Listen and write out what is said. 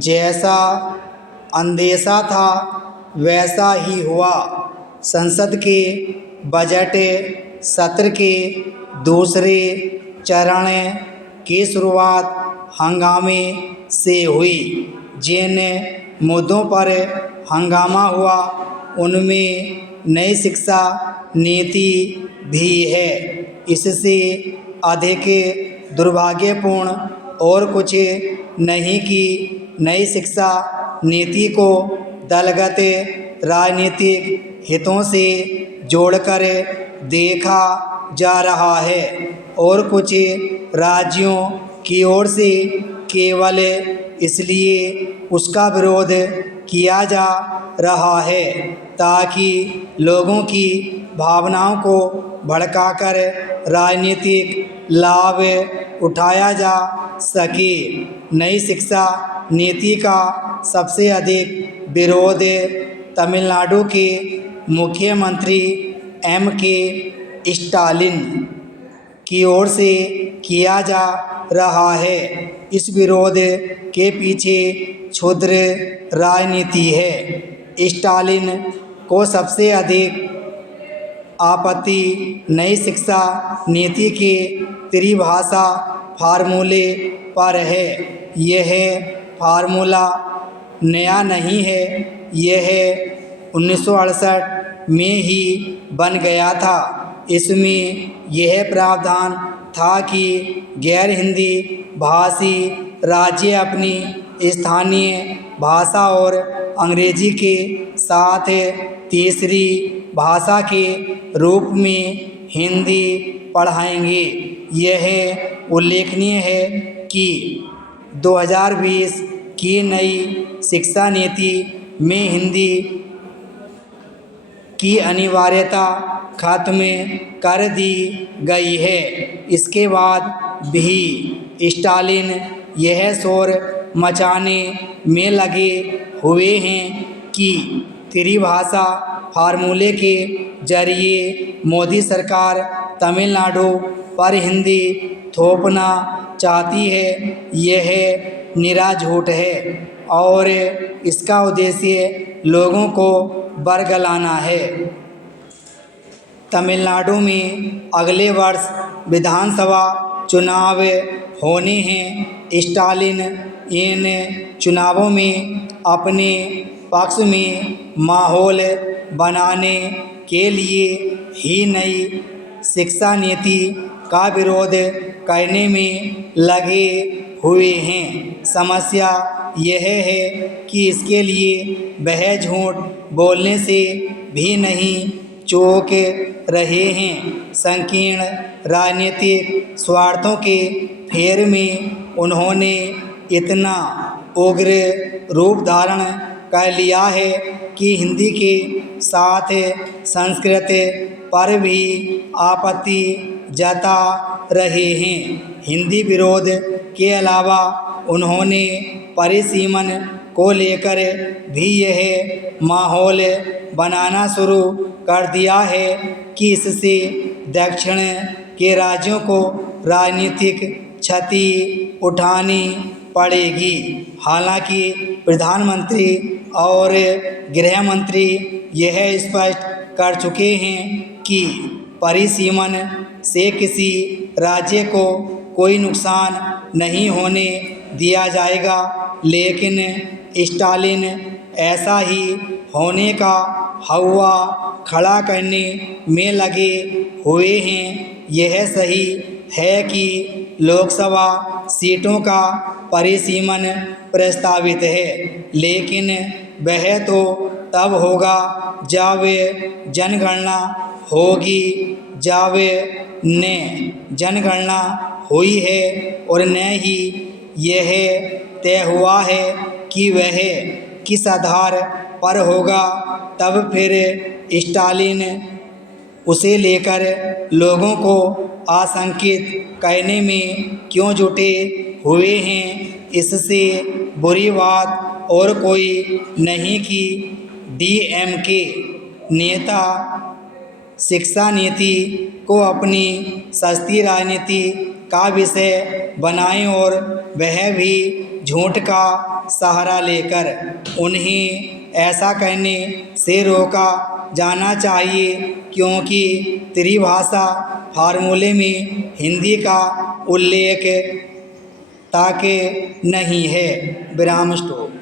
जैसा अंदेशा था वैसा ही हुआ। संसद के बजट सत्र के दूसरे चरण की शुरुआत हंगामे से हुई। जिन मुद्दों पर हंगामा हुआ उनमें नई शिक्षा नीति भी है। इससे अधिक दुर्भाग्यपूर्ण और कुछ नहीं कि नई शिक्षा नीति को दलगत राजनीतिक हितों से जोड़कर देखा जा रहा है और कुछ राज्यों की ओर से केवल इसलिए उसका विरोध किया जा रहा है ताकि लोगों की भावनाओं को भड़काकर राजनीतिक लाभ उठाया जा सके। नई शिक्षा नीति का सबसे अधिक विरोध तमिलनाडु के मुख्यमंत्री M.K. स्टालिन की ओर से किया जा रहा है। इस विरोध के पीछे क्षुद्र राजनीति है। स्टालिन को सबसे अधिक आपत्ति नई शिक्षा नीति के त्रिभाषा फार्मूले पर है। यह फार्मूला नया नहीं है, यह 1968 में ही बन गया था। इसमें यह प्रावधान था कि गैर हिंदी भाषी राज्य अपनी स्थानीय भाषा और अंग्रेजी के साथ तीसरी भाषा के रूप में हिंदी पढ़ाएंगे। यह उल्लेखनीय है कि 2020 की नई शिक्षा नीति में हिंदी की अनिवार्यता खत्म कर दी गई है। इसके बाद भी स्टालिन यह शोर मचाने में लगे हुए हैं कि त्रिभाषा फार्मूले के जरिए मोदी सरकार तमिलनाडु पर हिंदी थोपना चाहती है। यह निरा झूठ है और इसका उद्देश्य लोगों को बरगलाना है। तमिलनाडु में अगले वर्ष विधानसभा चुनाव होने हैं। स्टालिन इन चुनावों में अपने पक्ष में माहौल बनाने के लिए ही नई शिक्षा नीति का विरोध करने में लगे हुए हैं। समस्या यह है कि इसके लिए वह झूठ बोलने से भी नहीं चूक रहे हैं। संकीर्ण राजनीतिक स्वार्थों के फेर में उन्होंने इतना उग्र रूप धारण कर लिया है कि हिंदी के साथ संस्कृत पर भी आपत्ति जता रहे हैं। हिंदी विरोध के अलावा उन्होंने परिसीमन को लेकर भी यह माहौल बनाना शुरू कर दिया है कि इससे दक्षिण के राज्यों को राजनीतिक क्षति उठानी पड़ेगी। हालांकि प्रधानमंत्री और गृह मंत्री यह स्पष्ट कर चुके हैं कि परिसीमन से किसी राज्य को कोई नुकसान नहीं होने दिया जाएगा, लेकिन स्टालिन ऐसा ही होने का हौवा खड़ा करने में लगे हुए हैं। यह सही है कि लोकसभा सीटों का परिसीमन प्रस्तावित है, लेकिन वह तो तब होगा जब जनगणना होगी। जब न जनगणना हुई है और न ही यह तय हुआ है कि वह किस आधार पर होगा, तब फिर स्टालिन उसे लेकर लोगों को आशंकित करने में क्यों जुटे हुए हैं। इससे बुरी बात और कोई नहीं कि DMK नेता शिक्षा नीति को अपनी सस्ती राजनीति का विषय बनाएं और वह भी झूठ का सहारा लेकर। उन्हें ऐसा कहने से रोका जाना चाहिए क्योंकि त्रिभाषा फार्मूले में हिंदी का उल्लेख ताकि नहीं है। विराम स्टॉप।